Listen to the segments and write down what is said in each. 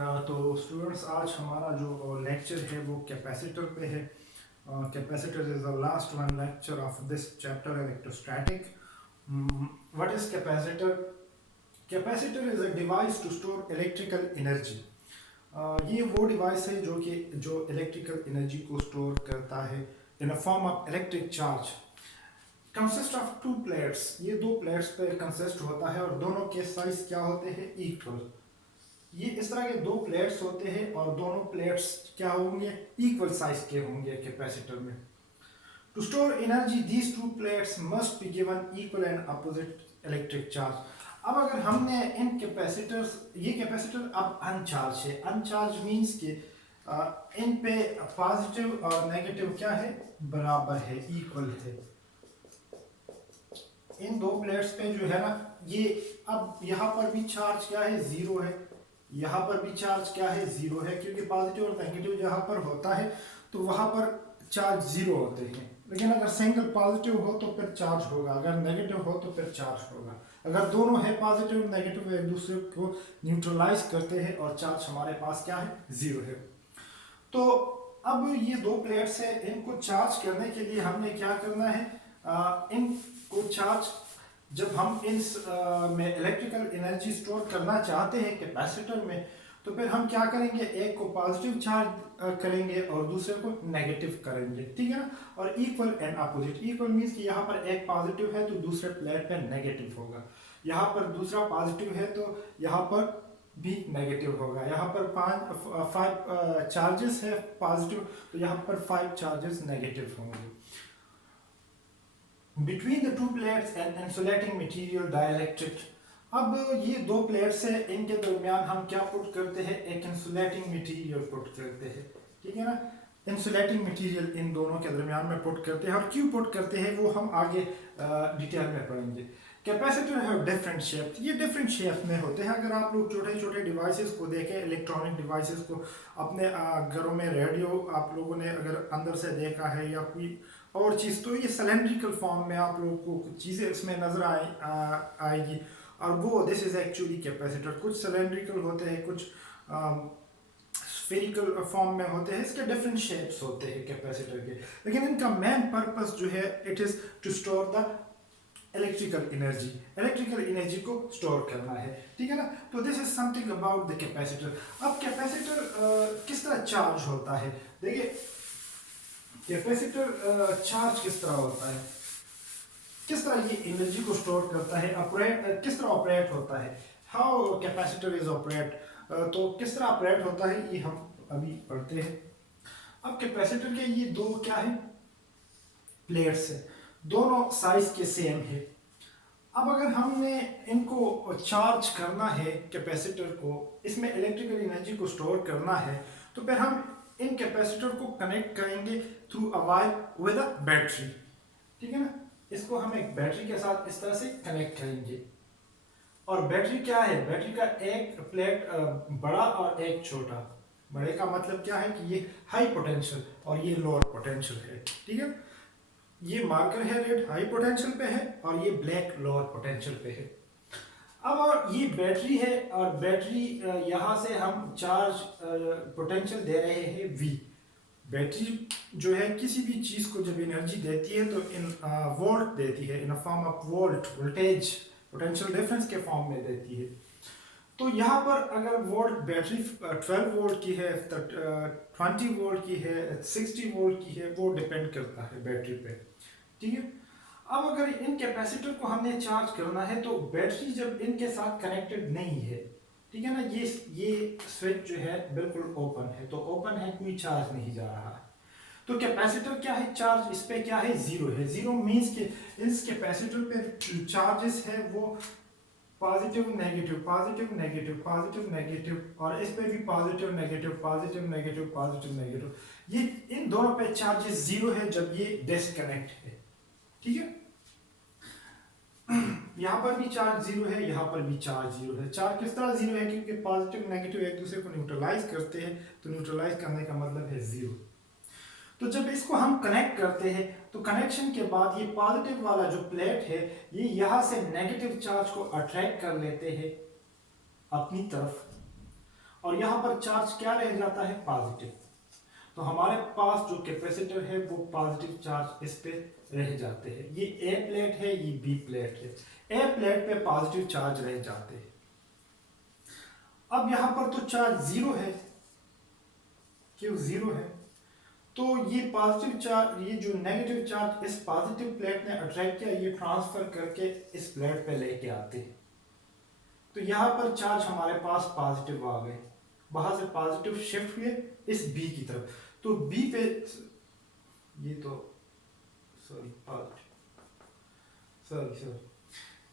तो स्टूडेंट्स, आज हमारा जो लेक्चर है वो कैपेसिटर पे है। Capacitor is the last one lecture of this chapter electrostatic. What is capacitor? Capacitor is a device to store electrical energy. ये वो डिवाइस है जो इलेक्ट्रिकल एनर्जी को स्टोर करता है in a form of electric charge. Consist of two plates. ये दो plates पे कंसिस्ट होता है और दोनों के साइज क्या होते हैं? इक्वल। ये इस तरह के दो प्लेट्स होते हैं और दोनों प्लेट्स क्या होंगे? इक्वल साइज के होंगे कैपेसिटर में। To store energy these two plates must be given equal and opposite electric charge. अब अगर हमने इन कैपेसिटर्स, ये कैपेसिटर अब अनचार्ज है। अनचार्ज मींस कि इन पे पॉजिटिव और नेगेटिव क्या है? बराबर है, इक्वल है। इन दो प्लेट्स पे जो है ना, ये अब यहाँ पर भी चार्ज क्या है? जीरो है। यहाँ पर भी चार्ज क्या है? जीरो है, क्योंकि पॉजिटिव और नेगेटिव जहाँ पर होता है तो वहाँ पर चार्ज जीरो होते हैं। लेकिन अगर सिंगल पॉजिटिव हो तो फिर चार्ज होगा, अगर नेगेटिव हो तो फिर चार्ज होगा। अगर दोनों है पॉजिटिव और नेगेटिव, एक दूसरे को न्यूट्रलाइज करते हैं और चार्ज हमारे पास क्या है? जीरो है। तो अब ये दो प्लेट्स है, इनको चार्ज करने के लिए हमने क्या करना है? इनको चार्ज, जब हम इन में इलेक्ट्रिकल एनर्जी स्टोर करना चाहते हैं कैपेसिटर में, तो फिर हम क्या करेंगे? एक को पॉजिटिव चार्ज करेंगे और दूसरे को नेगेटिव करेंगे, ठीक है ना। और equal and opposite. Equal means कि यहाँ पर एक पॉजिटिव है तो दूसरे प्लेट पे नेगेटिव होगा, यहाँ पर दूसरा पॉजिटिव है तो यहाँ पर भी नेगेटिव होगा। यहाँ पर 5 चार्जेस है पॉजिटिव तो यहाँ पर 5 चार्जेस नेगेटिव होंगे। Between the two plates an insulating material dielectric। अब ये दो प्लेट्स है, इनके दरमियान हम क्या पुट करते हैं? एक इंसुलेटिंग मटेरियल पुट करते हैं, ठीक है ना। इंसुलेटिंग मटेरियल इन दोनों के दरमियान में पुट करते हैं, और क्यों पुट करते हैं वो हम आगे डिटेल में पढ़ेंगे। कैपेसिटर है डिफरेंट शेप। ये डिफरेंट शेप में होते हैं। अगर आप लोग छोटे छोटे डिवाइसेस को देखें, इलेक्ट्रॉनिक डिवाइसेस को अपने घरों में, रेडियो आप लोगों ने अगर अंदर से देखा है या कोई और चीज़, तो ये सिलेंड्रिकल फॉर्म में आप लोगों को कुछ चीज़ें इसमें नज़र आएगी, और वो दिस इज़ एक्चुअली कैपेसिटर। कुछ सिलेंड्रिकल होते हैं, कुछ स्फेरिकल फॉर्म में होते हैं। इसके डिफरेंट शेप्स होते हैं कैपेसिटर के, लेकिन इनका मेन पर्पस जो है, it is to store the electrical energy को स्टोर करना है, ठीक है ना। तो this is something about the capacitor. अब कैपेसिटर किस तरह चार्ज होता है? देखिए, कैपेसिटर चार्ज किस तरह होता है, किस तरह ये एनर्जी को स्टोर करता है, किस तरह ऑपरेट होता है, हाउ कैपेसिटर इज ऑपरेट। तो किस तरह ऑपरेट होता है ये हम अभी पढ़ते हैं। अब कैपेसिटर के ये दो क्या है? प्लेट्स है, दोनों साइज के सेम है। अब अगर हमने इनको चार्ज करना है कैपेसिटर को, इसमें इलेक्ट्रिकल एनर्जी को स्टोर करना है, तो फिर हम इन कैपेसिटर को कनेक्ट करेंगे through a wire with a battery, ठीक है ना। इसको हम एक बैटरी के साथ इस तरह से कनेक्ट करेंगे। और बैटरी क्या है? बैटरी का एक प्लेट बड़ा और एक छोटा। बड़े का मतलब क्या है कि ये हाई पोटेंशियल और ये लोअर पोटेंशियल है, ठीक है। ये मार्कर है रेड, हाई पोटेंशियल पे है, और ये ब्लैक लोअर पोटेंशियल पे है। अब ये बैटरी है, और बैटरी यहाँ से हम चार्ज पोटेंशियल दे रहे हैं V। बैटरी जो है किसी भी चीज़ को जब एनर्जी देती है तो इन वोल्ट देती है, in form of voltage, potential difference के फॉर्म में देती है। तो यहाँ पर अगर वोल्ट बैटरी 12 वोल्ट की है, 20 वोल्ट की है, 60 वोल्ट की है, वो डिपेंड करता है बैटरी पे, ठीक है। अब अगर इन कैपेसिटर को हमने चार्ज करना है तो बैटरी जब इनके साथ कनेक्टेड नहीं है, ठीक है ना, ये स्विच जो है बिल्कुल ओपन है, तो ओपन है, कोई चार्ज नहीं जा रहा है। तो कैपेसिटर क्या है? चार्ज इस पे क्या है? जीरो है। जीरो मींस कि इस कैपेसिटर पे चार्जेस है वो positive negative, positive negative, positive negative, और इस पे भी positive negative, positive negative, positive negative. ये इन दोनों पे चार्जेस जीरो है जब ये डिस्कनेक्ट है, ठीक है। यहाँ पर भी चार्ज जीरो है, यहाँ पर भी चार्ज जीरो है। चार्ज किस तरह जीरो है? क्योंकि पॉजिटिव नेगेटिव एक दूसरे को न्यूट्रलाइज करते हैं, तो न्यूट्रलाइज करने का मतलब है जीरो। तो जब इसको हम कनेक्ट करते हैं तो कनेक्शन के बाद ये पॉजिटिव वाला जो प्लेट है, ये यहाँ से नेगेटिव चार्ज को अट्रैक्ट कर लेते हैं अपनी तरफ, और यहाँ पर चार्ज क्या रह जाता है, पॉजिटिव। तो हमारे पास जो कैपेसिटर है वो पॉजिटिव चार्ज इस पे रह जाते हैं। ये ए प्लेट है, ये बी प्लेट है। ए प्लेट पे पॉजिटिव चार्ज रह जाते हैं। अब यहाँ पर तो चार्ज जीरो है, क्यों जीरो है, तो ये पॉजिटिव चार्ज, ये जो नेगेटिव चार्ज इस पॉजिटिव प्लेट ने अट्रैक्ट किया, ये ट्रांसफर करके इस प्लेट पे लेके आते हैं। तो यहाँ पर चार्ज हमारे पास पॉजिटिव आ गए, वहां से पॉजिटिव शिफ्ट हुए इस बी की तरफ। तो बी पे ये तो सॉरी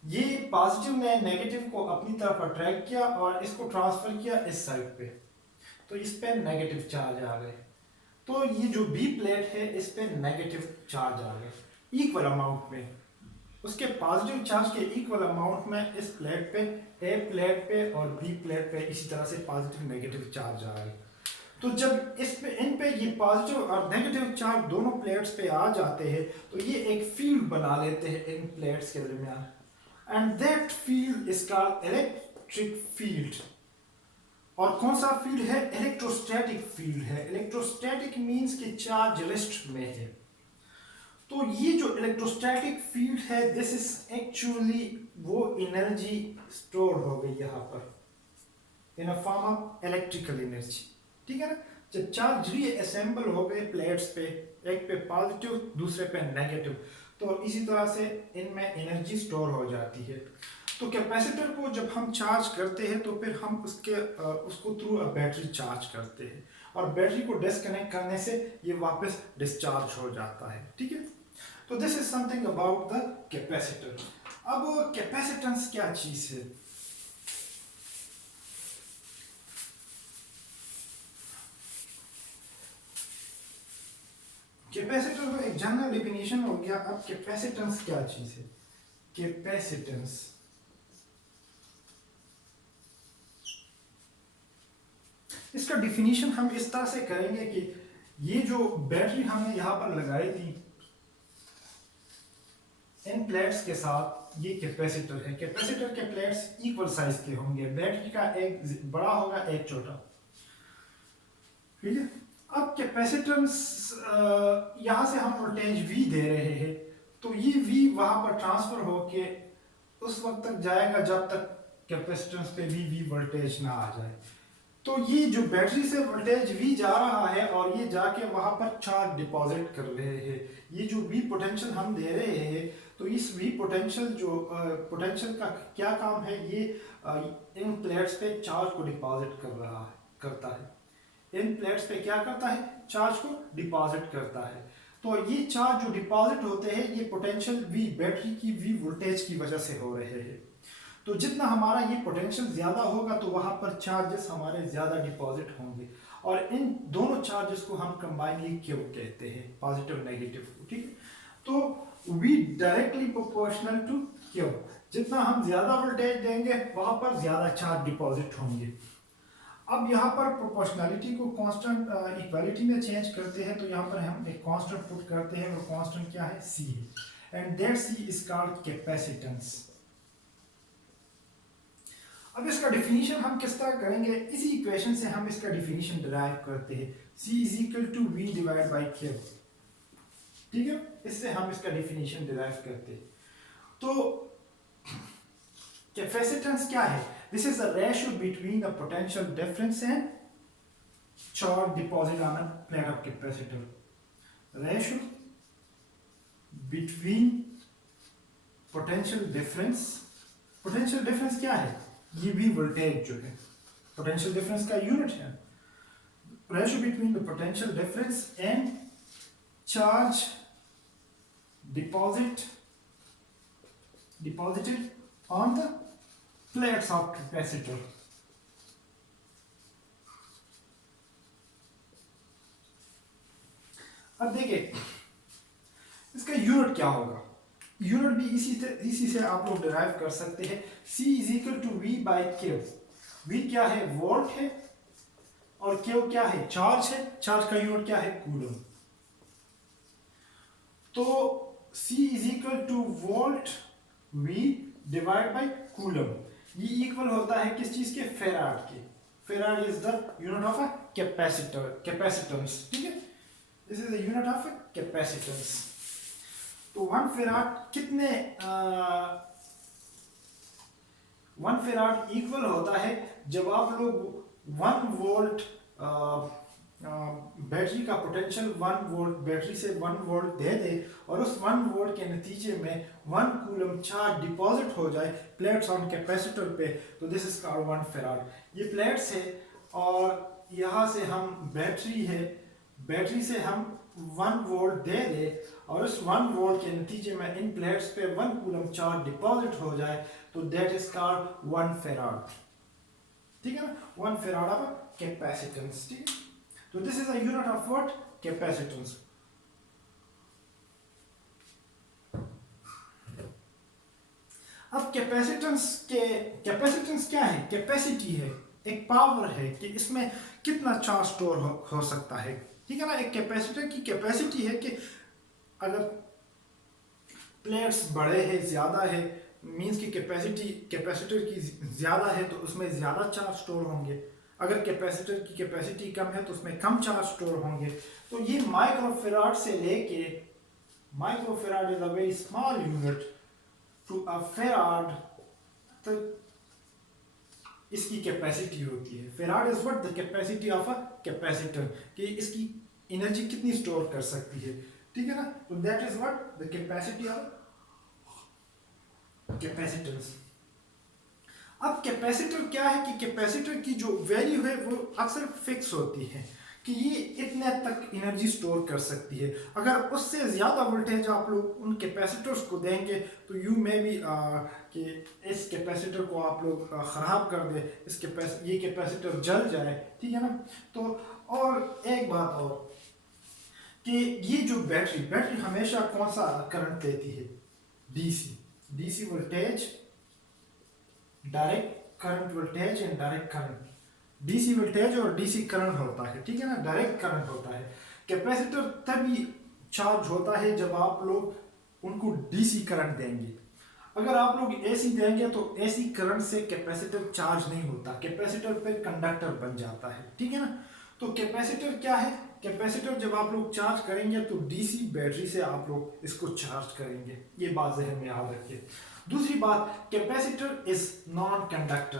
ये पॉजिटिव ने नेगेटिव को अपनी तरफ अट्रैक्ट किया और इसको ट्रांसफर किया इस साइड पे, तो इस पे नेगेटिव चार्ज आ गए। तो ये जो बी प्लेट है इस पे नेगेटिव चार्ज आ गए इक्वल अमाउंट में, उसके पॉजिटिव चार्ज के इक्वल अमाउंट में इस प्लेट पे, ए प्लेट पे और बी प्लेट पे इसी तरह से पॉजिटिव नेगेटिव चार्ज आ गए। तो जब इस पे, इन पे ये पॉजिटिव और नेगेटिव चार्ज दोनों प्लेट्स पे आ जाते हैं तो ये एक फील्ड बना लेते हैं इन प्लेट्स के दरमियान, and that field is called electric field. और कौन सा फील्ड है, इलेक्ट्रोस्टैटिक फील्ड है। इलेक्ट्रोस्टैटिक मींस कि चार्ज रेस्ट में है। तो ये जो इलेक्ट्रोस्टैटिक फील्ड है, दिस इज एक्चुअली वो एनर्जी स्टोर हो गई यहाँ पर in a form of electrical energy, ठीक है ना। जब चार्ज रीअसेंबल हो गए प्लेट्स पे, एक पे पॉजिटिव दूसरे पे नेगेटिव, तो इसी तरह से इनमें एनर्जी स्टोर हो जाती है। तो कैपेसिटर को जब हम चार्ज करते हैं तो फिर हम उसको थ्रू अ बैटरी चार्ज करते हैं, और बैटरी को डिस्कनेक्ट करने से ये वापस डिस्चार्ज हो जाता है, ठीक है। तो this is something about the capacitor. अब कैपेसिटेंस क्या चीज है, कैपेसिटर का एक जनरल डेफिनेशन हो गया। अब कैपेसिटेंस क्या चीज है, कैपेसिटेंस इसका डिफिनीशन हम इस तरह से करेंगे कि ये जो बैटरी हमने यहां पर लगाई थी इन प्लेट्स के साथ, ये कैपेसिटर है। कैपेसिटर के प्लेट्स इक्वल साइज के होंगे, बैटरी का एक बड़ा होगा एक छोटा, ठीक है। अब कैपेसिटेंस यहां से हम वोल्टेज V दे रहे हैं, तो ये V वहां पर ट्रांसफर होके उस वक्त तक जाएगा जब तक कैपेसिटेंस पे V वोल्टेज ना आ जाए। तो ये जो बैटरी से वोल्टेज V जा रहा है और ये जाके वहां पर चार्ज डिपॉजिट कर रहे हैं। ये जो V पोटेंशियल हम दे रहे हैं, तो इस V पोटेंशियल जो पोटेंशियल का क्या काम है, ये इन प्लेट्स पे चार्ज को डिपॉजिट करता है। इन प्लेट्स पे क्या करता है, चार्ज को डिपॉजिट करता है। तो ये चार्ज जो डिपॉजिट होते हैं ये पोटेंशियल V, बैटरी की V वोल्टेज की वजह से हो रहे हैं। तो जितना हमारा ये पोटेंशियल ज्यादा होगा तो वहां पर चार्जेस हमारे ज्यादा डिपॉजिट होंगे, और इन दोनों चार्जेस को हम कंबाइनली क्यू कहते हैं, पॉजिटिव नेगेटिव, ठीक है। तो V directly proportional to Q, जितना हम ज्यादा वोल्टेज देंगे वहां पर ज्यादा चार्ज डिपॉजिट होंगे। अब यहाँ पर प्रोपोर्शनलिटी को कांस्टेंट इक्वालिटी में चेंज करते हैं, तो यहाँ पर हम एक कांस्टेंट पुट करते हैं, वो कांस्टेंट क्या है, C है, and that C is called capacitance. अब इसका डिफिनीशन हम किस तरह करेंगे, इसी इक्वेशन से हम इसका डिफिनीशन डिराइव करते हैं, C is equal to V divide by Q, ठीक है। इससे हम इसका डिफिनीशन डिराइव करते हैं। तो कैपेसिटेंस क्या है, this is the ratio between the potential difference and charge deposit on a plate of capacitor. Ratio between potential difference क्या है, ये भी वोल्टेज जो है potential difference का यूनिट है। Ratio between the potential difference and charge deposited on the plates of capacitor। अब देखिए इसका यूनिट क्या होगा, यूनिट भी इसी से आप लोग डिराइव कर सकते हैं। C is equal to V by Q। V क्या है, वोल्ट है, और Q क्या है, चार्ज है। चार्ज का यूनिट क्या है, कूलम। तो C is equal two volt V divide by coulomb, ये इक्वल होता है किस चीज के, फेराड के। Farad is the unit of a capacitance, ठीक है? This is the unit of a capacitance. तो 1 farad कितने 1 farad इक्वल होता है जब आप लोग 1 वोल्ट बैटरी का पोटेंशियल 1 वोल्ट बैटरी से 1 वोल्ट दे दे और उस 1 वोल्ट के नतीजे में 1 कूलम चार्ज डिपॉजिट हो जाए प्लेट्स ऑन कैपेसिटर पे, तो दिस इज कॉल्ड 1 फैराड। ये प्लेट्स है और यहाँ से हम बैटरी से हम 1 वोल्ट दे दे और उस 1 वोल्ट के नतीजे में इन प्लेट्स पे 1 कूलम चार्ज डिपॉजिट हो जाए, तो दैट इज कॉल्ड 1 फैराड, ठीक है ना? 1 फैराड ऑफ कैपेसिटेंस, ठीक है? तो this is a unit of what? Capacitance. अब कैपेसिटेंस क्या है? कैपेसिटी है, एक पावर है कि इसमें कितना चार्ज स्टोर हो सकता है, ठीक है ना? एक कैपेसिटर की कैपेसिटी है कि अगर प्लेट्स बड़े हैं, ज्यादा है, मींस की कैपेसिटर की ज्यादा है तो उसमें ज्यादा चार्ज स्टोर होंगे, अगर कैपेसिटर की कैपेसिटी कम है तो उसमें कम चार्ज स्टोर होंगे। तो ये माइक्रोफेराड से लेके, microfarad is a very small unit to a farad, तो इसकी कैपेसिटी होती है। Farad is what? The capacity of a capacitor, कि इसकी एनर्जी कितनी स्टोर कर सकती है, ठीक है ना? तो that is what? The capacity of capacitance. अब कैपेसिटर क्या है कि कैपेसिटर की जो वैल्यू है वो अक्सर फिक्स होती है कि ये इतने तक एनर्जी स्टोर कर सकती है। अगर उससे ज़्यादा वोल्टेज आप लोग उन कैपेसिटर्स को देंगे तो यू में भी कि इस कैपेसिटर को आप लोग ख़राब कर दे, ये कैपेसिटर जल जाए, ठीक है ना? तो और एक बात और कि ये जो बैटरी हमेशा कौन सा करंट देती है? DC voltage, direct current voltage and direct current. DC voltage और डीसी करंट होता है, ठीक है ना? डायरेक्ट करंट होता है। कैपेसिटर तभी चार्ज होता है जब आप लोग उनको डीसी करंट देंगे। अगर आप लोग एसी देंगे तो एसी करंट से कैपेसिटर चार्ज नहीं होता, कैपेसिटर पे कंडक्टर बन जाता है, ठीक है ना? तो कैपेसिटर क्या है? कैपेसिटर जब आप लोग चार्ज करेंगे तो डीसी बैटरी से आप लोग इसको चार्ज करेंगे, ये बात ज़हन में याद रखिए। दूसरी बात, capacitor is non conductor.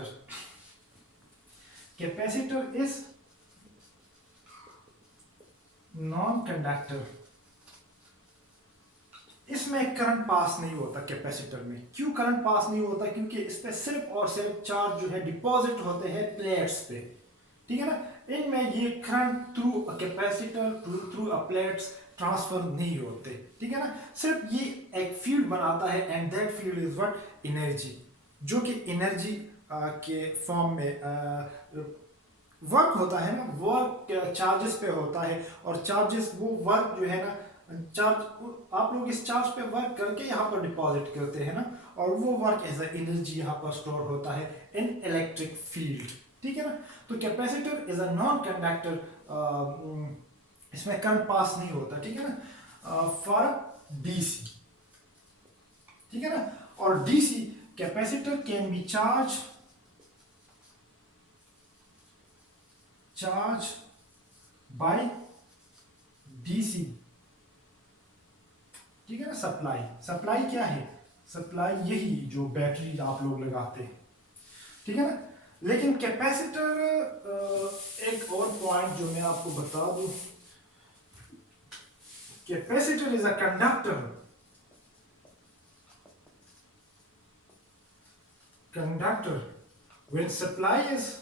Capacitor is non conductor, इसमें करंट पास नहीं होता कैपेसिटर में। क्यों करंट पास नहीं होता? क्योंकि इस पे सिर्फ और सिर्फ चार्ज जो है डिपॉजिट होते हैं प्लेट्स पे, ठीक है ना? इनमें ये current through a capacitor through a plates transfer नहीं होते, ठीक है ना? सिर्फ ये एक फील्ड बनाता है and that field is what? Energy, जो कि एनर्जी के फॉर्म में वर्क होता है ना, वर्क चार्जेस पे होता है और चार्जेस वो वर्क जो है ना, चार्ज आप लोग इस चार्ज पे वर्क करके यहाँ पर डिपॉजिट करते हैं ना, और वो वर्क एज एनर्जी यहाँ पर स्टोर होता है इन इलेक्ट्रिक फील्ड, ठीक है ना? तो capacitor is a non conductor, इसमें करंट पास नहीं होता, ठीक है ना? फॉर डीसी, ठीक है ना? और DC capacitor can be charge by DC, ठीक है ना? सप्लाई क्या है? सप्लाई यही जो बैटरी आप लोग लगाते हैं, ठीक है ना? लेकिन कैपेसिटर, एक और पॉइंट जो मैं आपको बता दूं, capacitor is a conductor when supply is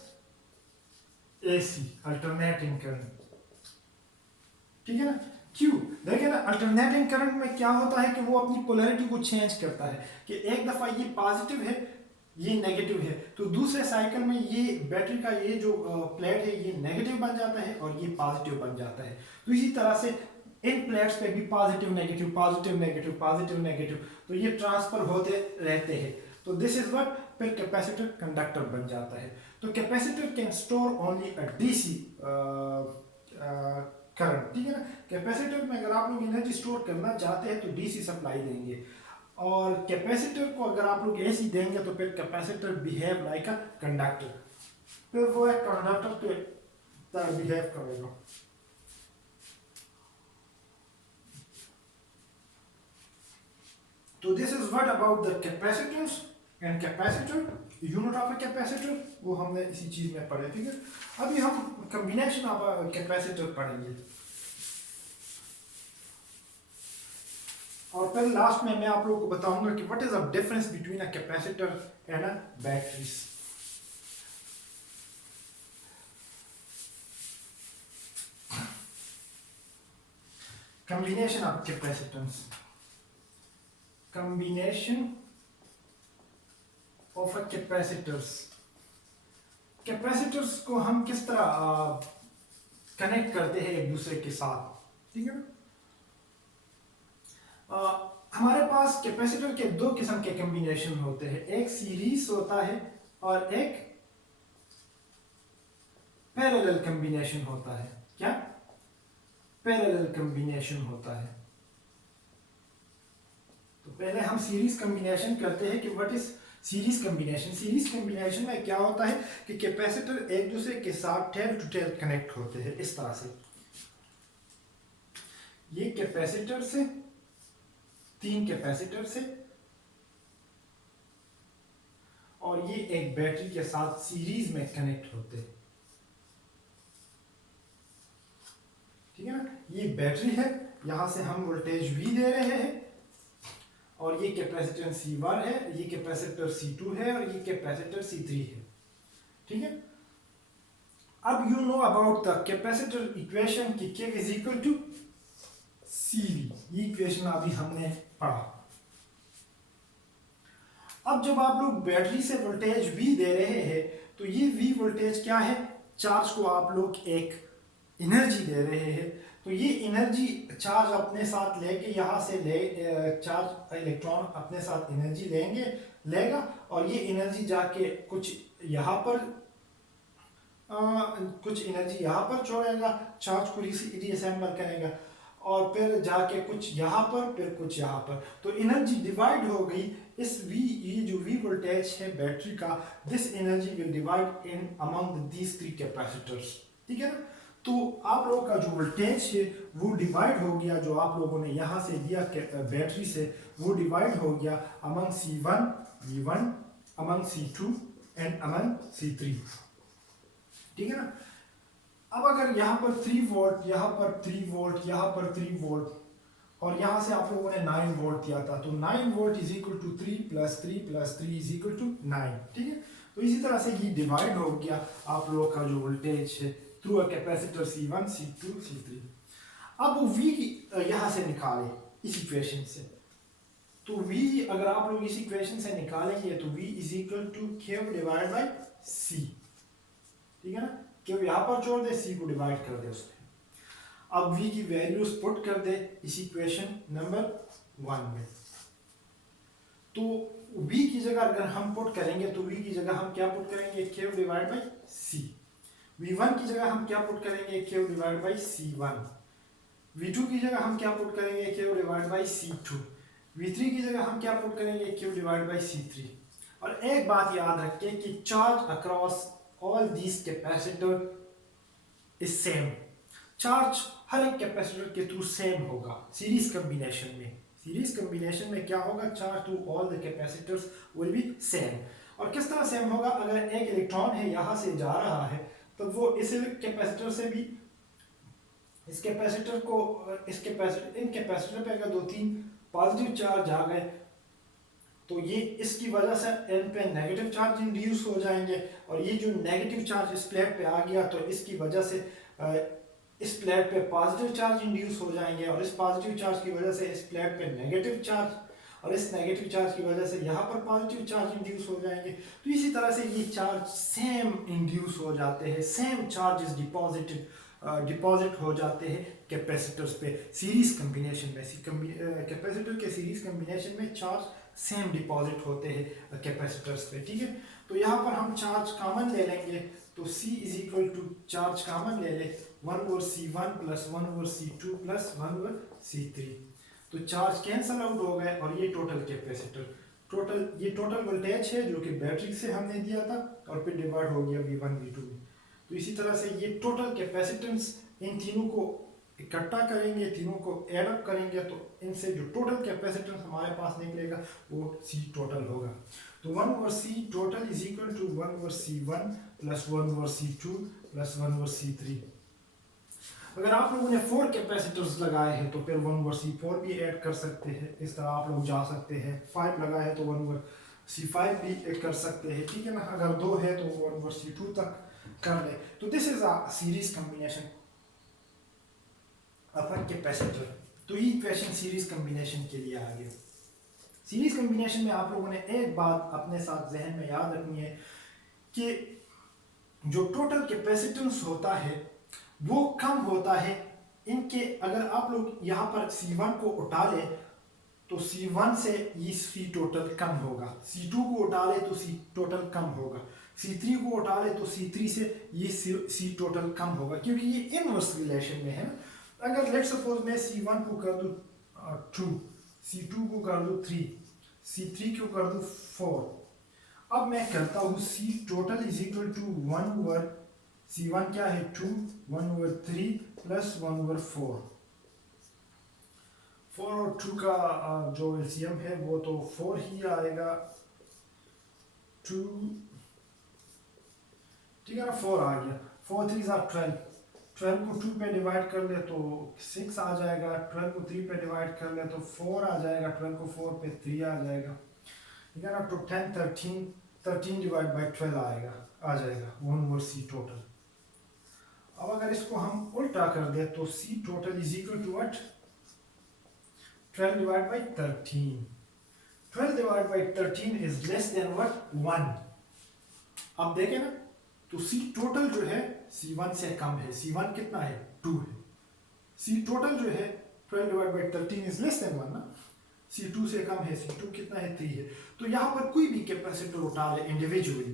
AC, alternating current, ठीक है ना? क्यों? देखिए ना, अल्टरनेटिंग करंट में क्या होता है कि वो अपनी पोलैरिटी को चेंज करता है कि एक दफा ये पॉजिटिव है, ये नेगेटिव है, तो दूसरे साइकिल में ये बैटरी का ये जो प्लेट है ये नेगेटिव बन जाता है और ये पॉजिटिव बन जाता है। तो इसी तरह से इन प्लेट्स पे भी positive negative positive negative positive negative, तो ये ट्रांसफर होते रहते हैं। तो दिस इज व्हाट? फिर कैपेसिटर कंडक्टर बन जाता है। तो capacitor can store only a DC current, ठीक है ना? कैपेसिटर में अगर आप लोग एनर्जी स्टोर करना चाहते हैं तो डीसी सप्लाई देंगे, और कैपेसिटर को अगर आप लोग एसी देंगे तो फिर capacitor behave like a conductor. फिर वो एक कंडक्टर के तरह बिहेव करेगा। तो this is what about the capacitance and capacitor, unit of a capacitor, वो हमने इसी चीज में पढ़े। ठीक है, अभी हम कॉम्बिनेशन ऑफ कैपेसिटर पढ़ेंगे, और फिर लास्ट में मैं आप लोगों को बताऊंगा कि what is the difference between a capacitor and a batteries. Combination of capacitance, combination of a capacitors, capacitors को हम किस तरह कनेक्ट करते हैं एक दूसरे के साथ। ठीक है, हमारे पास कैपेसिटर के दो किस्म के कॉम्बिनेशन होते हैं, एक सीरीज होता है और एक पैरेलल कॉम्बिनेशन होता है। क्या? पैरेलल कॉम्बिनेशन होता है। तो पहले हम सीरीज कॉम्बिनेशन करते हैं कि what is series combination. Series combination में क्या होता है कि कैपेसिटर एक दूसरे के साथ टेल टू टेल कनेक्ट होते हैं इस तरह से। ये कैपेसिटर से, तीन कैपेसिटर से, और ये एक बैटरी के साथ सीरीज में कनेक्ट होते हैं। ठीक है ना, ये बैटरी है, यहां से हम वोल्टेज V दे रहे हैं, और ये कैपेसिटर C1 है, ये कैपेसिटर C2 है, और ये कैपेसिटर C3 है। ठीक है, अब you know about the capacitor equation कि K is equal to CV, ये इक्वेशन अभी हमने पढ़ा। अब जब आप लोग बैटरी से वोल्टेज V दे रहे हैं, तो ये V वोल्टेज क्या है? चार्ज को आप लोग एक एनर्जी दे रहे हैं, तो ये एनर्जी चार्ज अपने साथ लेके यहाँ से चार्ज इलेक्ट्रॉन अपने साथ एनर्जी लेगा, और ये एनर्जी जाके कुछ यहाँ पर कुछ एनर्जी यहाँ पर छोड़ेगा, चार्ज को रीअसेंबल करेगा, और फिर जाके कुछ यहाँ पर, फिर कुछ यहाँ पर, तो एनर्जी डिवाइड हो गई। इस V, ये जो V वोल्टेज है बैटरी का, this energy will divide in among these three capacitors. ठीक है ना, तो आप लोगों का जो वोल्टेज है वो डिवाइड हो गया, जो आप लोगों ने यहाँ से दिया बैटरी से, वो डिवाइड हो गया among C1, V1, among C2 and among C3। ठीक है ना, अब अगर यहाँ पर 3 वोल्ट, यहाँ पर 3 वोल्ट, यहाँ पर 3 वोल्ट, और यहाँ से आप लोगों ने 9 वोल्ट दिया था, तो 9 volt is equal to 3 plus 3 plus 3 is equal to 9। ठीक है, तो इसी तरह से ये डिवाइड हो गया आप लोगों का जो वोल्टेज है through a capacitor C1, C2, C3। अब V यहाँ से निकाले इस इक्वेशन से, तो V अगर आप लोग इस इक्वेशन से निकालेंगे तो V is equal to Q divide by C। ठीक है ना, Q यहाँ पर छोड़ दे, C को डिवाइड कर दे उसमें। अब V की वैल्यूज पुट कर दे इस इक्वेशन नंबर 1 में, तो V की जगह अगर हम पुट करेंगे तो V की जगह हम क्या पुट करेंगे? Q divide by C। V1 की जगह हम क्या पुट करेंगे? Q divide by C1। V2 की जगह हम क्या पुट करेंगे? Q divide by C2। V3 की जगह हम क्या पुट करेंगे? Q divide by C3। और एक बात याद रखें कि charge across all these capacitor is same. Charge हर एक कैपेसिटर के थ्रू सेम होगा सीरीज कॉम्बिनेशन में। सीरीज कॉम्बिनेशन में क्या होगा? Charge through all the capacitors will be same. और किस तरह सेम होगा? अगर एक इलेक्ट्रॉन है यहाँ से जा रहा है, तो वो इस कैपेसिटर से भी इस कैपेसिटर को इन कैपेसिटर पे अगर 2-3 पॉजिटिव चार्ज आ गए, तो ये इसकी वजह से एन पे नेगेटिव चार्ज इंड्यूस हो जाएंगे, और ये जो नेगेटिव चार्ज इस प्लेट पे आ गया तो इसकी वजह से इस प्लेट पे पॉजिटिव चार्ज इंड्यूस हो जाएंगे, और इस पॉजिटिव चार्ज की वजह से इस प्लेट पे नेगेटिव चार्ज, और इस नेगेटिव चार्ज की वजह से यहाँ पर पॉजिटिव चार्ज इंड्यूस हो जाएंगे। तो इसी तरह से ये चार्ज सेम इंड्यूस हो जाते हैं, सेम चार्जेस डिपॉजिट हो जाते हैं कैपेसिटर्स पे सीरीज कॉम्बिनेशन में। कैपेसिटर के सीरीज कॉम्बिनेशन में चार्ज सेम डिपॉजिट होते हैं कैपेसिटर्स पे। ठीक है, तो यहाँ पर हम चार्ज कॉमन ले लेंगे, तो C is equal to charge common ले ले 1 over C1 plus 1 over C2 plus 1 over C3, तो चार्ज कैंसल आउट हो गए और ये टोटल कैपेसिटर टोटल, ये टोटल वोल्टेज है जो कि बैटरी से हमने दिया था और फिर डिवाइड हो गया V1 V2 में। तो इसी तरह से ये टोटल कैपेसिटेंस, इन तीनों को इकट्ठा करेंगे, तीनों को ऐड अप करेंगे तो इनसे जो टोटल कैपेसिटेंस हमारे पास निकलेगा वो C टोटल होगा। तो 1 over C total is equal to 1 over C1 plus 1 over C2 plus 1 over C3। अगर आप लोगों ने 4 कैपेसिटर्स लगाए हैं तो फिर 1 ओवर C4 भी ऐड कर सकते हैं, इस तरह आप लोग जा सकते हैं। 5 लगाए हैं तो 1 ओवर C5 भी ऐड कर सकते हैं, ठीक है ना। अगर 2 है तो 1 ओवर C2 तक कर ले। तो this is a series combination of a capacitor. तो ये इक्वेशन सीरीज कॉम्बिनेशन के लिए आ गया। सीरीज कॉम्बिनेशन में आप लोगों ने एक बात अपने साथ जहन में याद रखनी है कि जो टोटल कैपेसिटेंस होता है वो कम होता है इनके, अगर आप लोग यहाँ पर C1 को उठा ले तो C1 से ये C टोटल कम होगा, C2 को उठा ले तो C टोटल कम होगा, C3 को उठा ले तो C3 से ये C टोटल कम होगा, क्योंकि ये इनवर्स रिलेशन में है। अगर लेट्स सपोज मैं C1 को कर दूं 2, C2 को कर दूं 3, C3 को कर दूं 4, अब मैं करता हूँ C total is equal to 1 over C1 क्या है 2, 1 ओवर 3 प्लस 1 ओवर 4। 4 और 2 का जो एलसीएम है वो तो 4 ही आएगा, 2, ठीक है ना, 4 आ गया। 4 3 12, 12 को 2 पे डिवाइड कर ले तो 6 आ जाएगा, 12 को 3 पे डिवाइड कर ले तो 4 आ जाएगा, 12 को 4 पे 3 आ जाएगा, ठीक है ना। तो 10 13 डिवाइड बाई 12 आएगा, आ जाएगा 1 ओवर C टोटल। अब अगर इसको हम उल्टा कर दे तो C total is equal to what, 12 divide by 13, 12 divide by 13 is less than what 1। अब देखें ना, तो C टोटल जो है C1 से कम है, C1 कितना है 2 है, C टोटल जो है 12 divide by 13 is less then 1 ना, C2 से कम है, C2 कितना है 3 है। तो यहाँ पर कोई भी कैपेसिटर उठा ले इंडिविजुअली,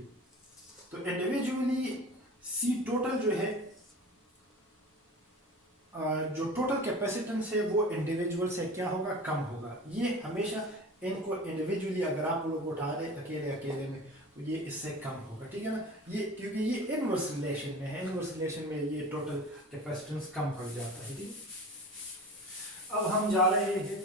तो इंडिविजुअली C टोटल जो है जो टोटल कैपेसिटेंस है वो इंडिविजुअल से क्या होगा, कम होगा। ये हमेशा इनको इंडिविजुअली अगर आप लोग उठा ले अकेले अकेले में तो ये इससे कम होगा, ठीक है ना। ये क्योंकि ये इनवर्स रिलेशन में है, इनवर्स रिलेशन में ये टोटल कैपेसिटेंस कम पड़ जाता है, ठीक। अब हम जा रहे हैं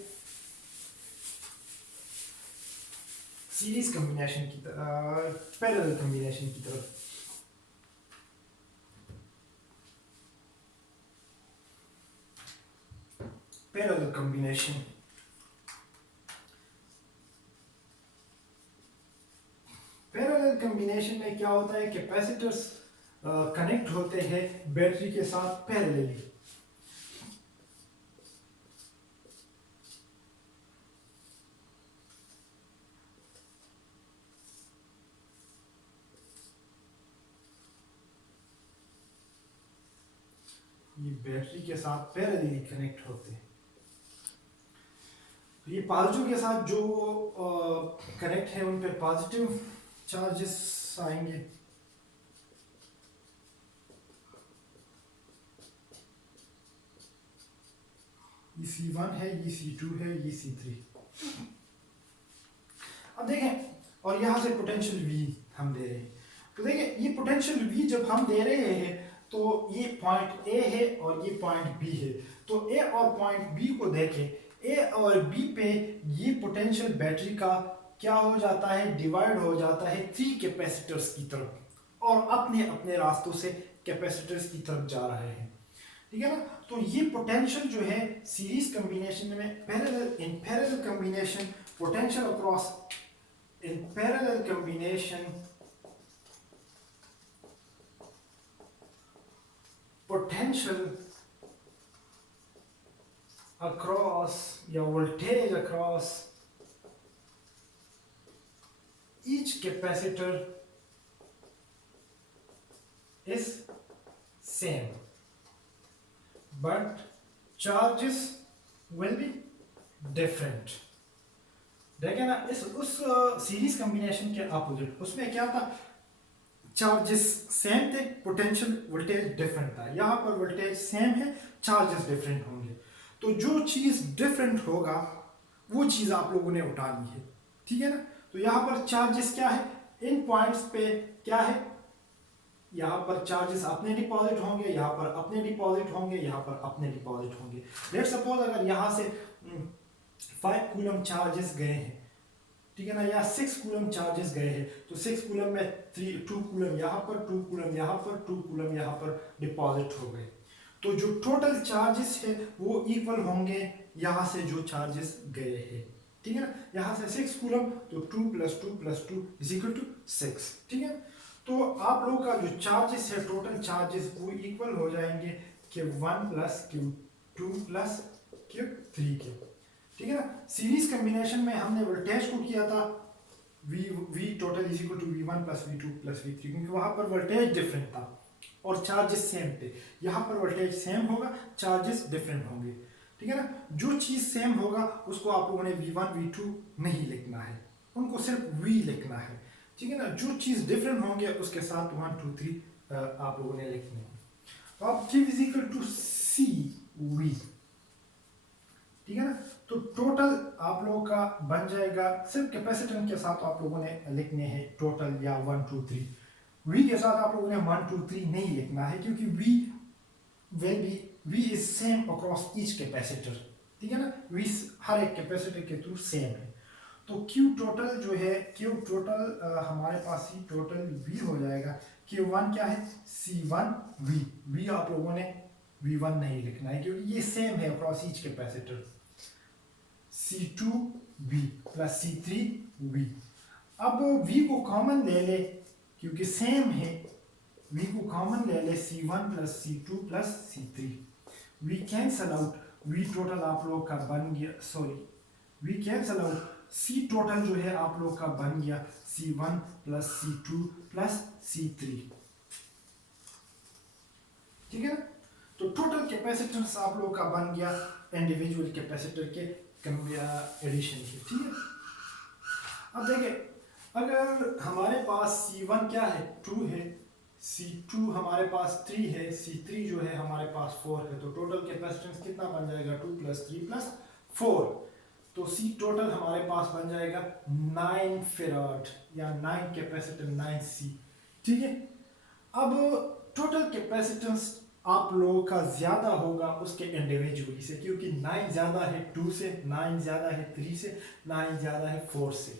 सीरीज कॉम्बिनेशन की तरफ, पैरेलल कॉम्बिनेशन की तरफ। पैरेलल कॉम्बिनेशन, पैरेलल कॉम्बिनेशन में क्या होता है, कैपेसिटर्स कनेक्ट होते हैं बैटरी के साथ पैरेलली। ये बैटरी के साथ पैरेलली कनेक्ट होते हैं। तो ये पॉजिटिव के साथ जो कनेक्ट है उन पे पॉजिटिव चार्जेस आएंगे, ये C1 है, ये C2 है, ये C3। अब देखें, और यहाँ से पोटेंशियल V हम दे रहे हैं, तो देखें ये पोटेंशियल V जब हम दे रहे हैं तो ये पॉइंट A है और ये पॉइंट B है। तो A और पॉइंट B को देखें, A और B पे ये पोटेंशियल बैटरी का क्या हो जाता है, डिवाइड हो जाता है 3 कैपेसिटर्स की तरफ और अपने अपने रास्तों से कैपेसिटर्स की तरफ जा रहे हैं, ठीक है ना। तो ये पोटेंशियल जो है सीरीज कॉम्बिनेशन में in parallel combination potential across in parallel combination potential across या voltage across each capacitor is same but charges will be different। देखें ना, इस उस सीरीज कॉम्बिनेशन के अपोजिट उसमें क्या था, चार्जेस सेम थे, पोटेंशियल वोल्टेज डिफरेंट था। यहाँ पर वोल्टेज सेम है, चार्जेस डिफरेंट होंगे। तो जो चीज़ डिफरेंट होगा वो चीज़ आप लोगों ने उठानी है, ठीक है ना। तो यहाँ पर चार्जेस क्या है, इन पॉइंट्स पे क्या है, यहाँ पर चार्जेस अपने डिपॉजिट होंगे, यहाँ पर अपने डिपॉजिट होंगे, यहाँ पर अपने डिपॉजिट होंगे। लेट्स सपोज अगर यहाँ से 5 कूलम चार्जेस गए हैं, ठीक है ना, या 6 कूलम चार्जेस गए हैं, तो 6 कूलम में 2 कूलम यहाँ पर, 2 कूलम यहाँ पर, 2 कूलम यहाँ पर डिपॉजिट हो गए। तो जो टोटल चार्जेस है वो इक्वल होंगे यहाँ से जो चार्जेस गए हैं, ठीक है ना। यहाँ से 6 कूलम, तो 2 + 2 + 2 = 6, ठीक है। तो आप लोगों का जो चार्जेस है, टोटल चार्जेस वो इक्वल हो जाएंगे Q1 + Q2 + Q3 के, ठीक है ना। सीरीज कॉम्बिनेशन में हमने वोल्टेज को किया था V total = V1 + V2 + V3, क्योंकि वहां पर वोल्टेज डिफरेंट था और चार्जेस सेम थे। यहाँ पर वोल्टेज सेम होगा, चार्जेस डिफरेंट होंगे, ठीक है ना। जो चीज़ सेम होगा उसको आप लोगों ने V1 V2 नहीं लिखना है, उनको सिर्फ V लिखना है, ठीक है ना। जो चीज़ डिफरेंट होंगे उसके साथ 1 2 3 आप लोगों ने लिखने हैं। तो अब Q = CV, ठीक है ना। तो टोटल आप लोगों का बन जाएगा, सिर्फ कैपेसिटेंस के साथ आप लोगों ने लिखने हैं टोटल, या 1 2 3। V के साथ आप लोगों ने 1 2 3 नहीं लिखना है, क्योंकि V is same across each capacitor, ठीक है ना। V हर एक कैपेसिटर के थ्रू सेम है। तो Q टोटल जो है, Q टोटल हमारे पास ही टोटल V हो जाएगा। Q1 क्या है, C1V। V आप लोगों ने V1 नहीं लिखना है, क्योंकि ये सेम है across each capacitor. C2V + C3V। अब V को कॉमन ले ले, क्योंकि सेम है, V को कॉमन ले ले, C1 + C2 + C3। V cancel out, V total आप लोग का बन गया, sorry V cancel out, C total जो है आप लोग का बन गया C1 + C2 + C3, ठीक है ना। तो टोटल कैपेसिटेंस आप लोग का बन गया इंडिविजुअल कैपेसिटर के एडिशन के, ठीक है। अब देखिए, अगर हमारे पास C1 क्या है, 2 है, C2 हमारे पास 3 है, C3 जो है हमारे पास 4 है, तो टोटल कैपेसिटेंस कितना बन जाएगा, 2 + 3 + 4। तो C टोटल हमारे पास बन जाएगा 9 फेराड, या 9 कैपेसिटर 9C, ठीक है। अब टोटल कैपेसिटेंस आप लोगों का ज्यादा होगा उसके इंडिविजुअली से, क्योंकि 9 ज्यादा है 2 से, 9 ज्यादा है 3 से, 9 ज्यादा है 4 से,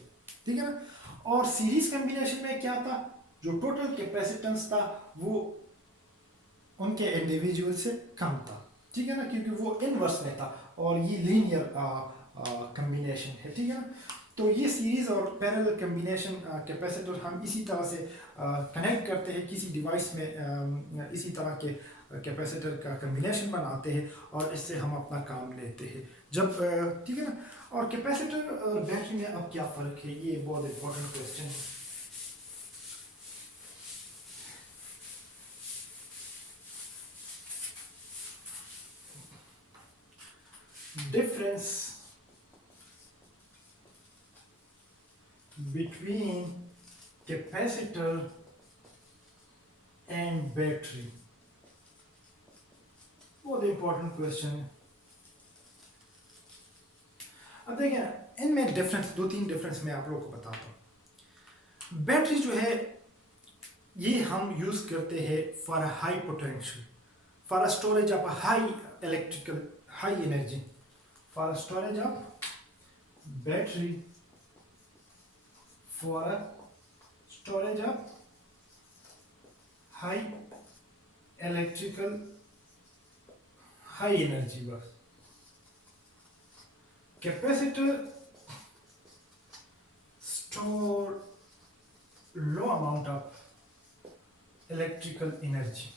ठीक है ना। और सीरीज कॉम्बिनेशन में क्या था, जो टोटल कैपेसिटेंस था वो उनके इंडिविजुअल से कम था, ठीक है ना, क्योंकि वो इनवर्स में था और ये लीनियर कॉम्बिनेशन है, ठीक है ना। तो ये सीरीज और पैरेलल कॉम्बिनेशन कैपेसिटर हम इसी तरह से कनेक्ट करते हैं किसी डिवाइस में, इसी तरह के कैपेसिटर का कॉम्बिनेशन बनाते हैं और इससे हम अपना काम लेते हैं जब, ठीक है ना। और कैपेसिटर और बैटरी में अब क्या फ़र्क है, ये बहुत इंपॉर्टेंट क्वेश्चन है। Difference between capacitor and battery, बहुत इंपॉर्टेंट क्वेश्चन है। अब देखिए ना, इनमें डिफरेंस, 2-3 डिफरेंस मैं आप लोगों को बताता हूँ। बैटरी जो है ये हम यूज करते हैं for high potential, for storage of high electrical, high energy, for storage of battery, for storage of high electrical, high energy बस। Capacitor store low amount of electrical energy,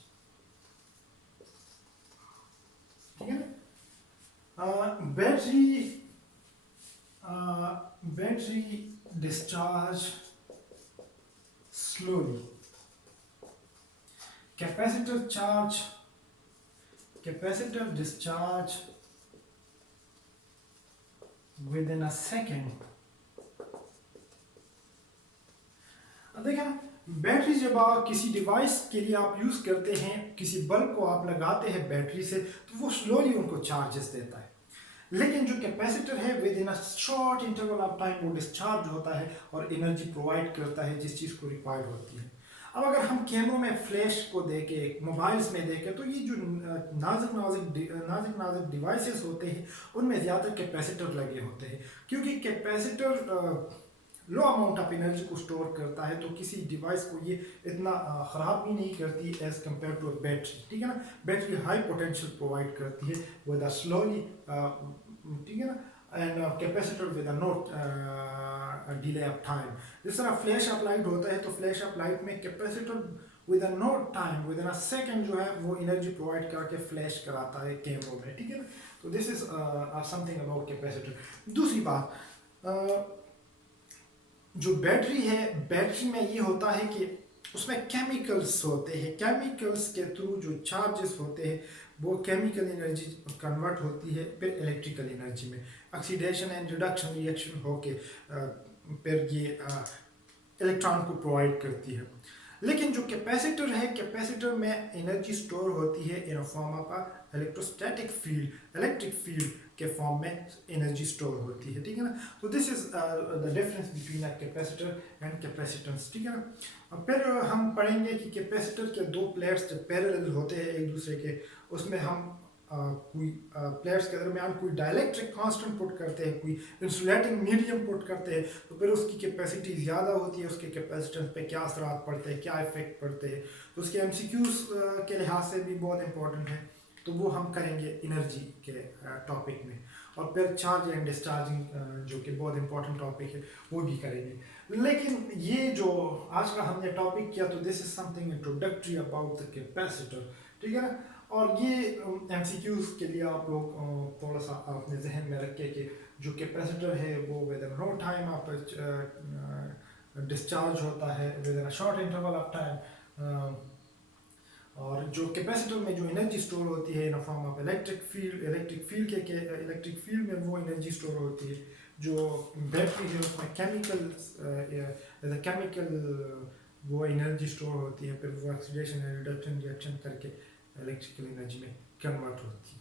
ठीक है ना। Battery discharge slowly, capacitor discharge within a second। अब देखिए ना, battery जब आप किसी डिवाइस के लिए आप यूज करते हैं, किसी बल्ब को आप लगाते हैं बैटरी से, तो वो स्लोली उनको चार्जेस देता है। लेकिन जो कैपेसिटर है with in a short interval of time वो डिस्चार्ज होता है और एनर्जी प्रोवाइड करता है जिस चीज़ को रिक्वायर्ड होती है। अब अगर हम कैमरों में फ्लैश को देखें, मोबाइल्स में देखें, तो ये जो नाजुक नाजुक डिवाइसेस होते हैं उनमें ज़्यादा कैपेसिटर लगे होते हैं, क्योंकि capacitor low amount of energy को स्टोर करता है, तो किसी डिवाइस को ये इतना ख़राब भी नहीं करती एज कम्पेयर टू बैटरी। ठीक है ना, बैटरी हाई पोटेंशियल प्रोवाइड करती है विद अ स्लोली, ठीक है ना, and capacitor with a note delay of time. जिस तरह फ्लैश ऑफ लाइट होता है, तो फ्लैश ऑफ लाइट में capacitor with a note time, with in a second जो है वो एनर्जी प्रोवाइड करके फ्लैश कराता है कैमरों में। ठीक है ना, तो this is something about capacitor. दूसरी बात, जो बैटरी है, बैटरी में ये होता है कि उसमें केमिकल्स होते हैं, केमिकल्स के थ्रू जो चार्जेस होते हैं वो केमिकल एनर्जी कन्वर्ट होती है फिर इलेक्ट्रिकल एनर्जी में, ऑक्सीडेशन एंड रिडक्शन रिएक्शन होके फिर ये इलेक्ट्रॉन को प्रोवाइड करती है। लेकिन जो कैपेसिटर है, कैपेसिटर में एनर्जी स्टोर होती है in form of electrostatic field, electric field के फॉर्म में एनर्जी स्टोर होती है। ठीक है ना, तो this is the difference between a capacitor and capacitance. ठीक है ना, फिर हम पढ़ेंगे कि कैपेसिटर के दो प्लेट्स जब पैरेलल होते हैं एक दूसरे के, उसमें हम कोई प्लेट्स के दरमियान कोई डाइलेक्ट्रिक कांस्टेंट पुट करते हैं, कोई इंसुलेटिंग मीडियम पुट करते हैं, तो फिर उसकी कैपेसिटी ज़्यादा होती है, उसके कैपेसिटेंस पे क्या असरात पड़ते हैं, क्या इफेक्ट पड़ते हैं, तो उसके एमसीक्यूज के लिहाज से भी बहुत इंपॉर्टेंट है, तो वो हम करेंगे एनर्जी के टॉपिक में। और फिर चार्ज एंड डिस्चार्जिंग जो कि बहुत इंपॉर्टेंट टॉपिक है वो भी करेंगे। लेकिन ये जो आज का हमने टॉपिक किया, तो this is something introductory about the capacitor. ठीक है ना, और ये एमसीक्यूज के लिए आप लोग थोड़ा सा अपने जहन में रखें कि जो कैपेसिटर है वो विद इन नो टाइम आप डिस्चार्ज होता है with in a short interval of time, और जो कैपेसिटर में जो एनर्जी स्टोर होती है in form of electric field, electric field में वो एनर्जी स्टोर होती है। जो बैटरी है उसमें केमिकल वो एनर्जी स्टोर होती है, फिर वो ऑक्सीडेशन रिडक्शन रिएक्शन करके इलेक्ट्रिकल एनर्जी में कन्वर्ट होती है।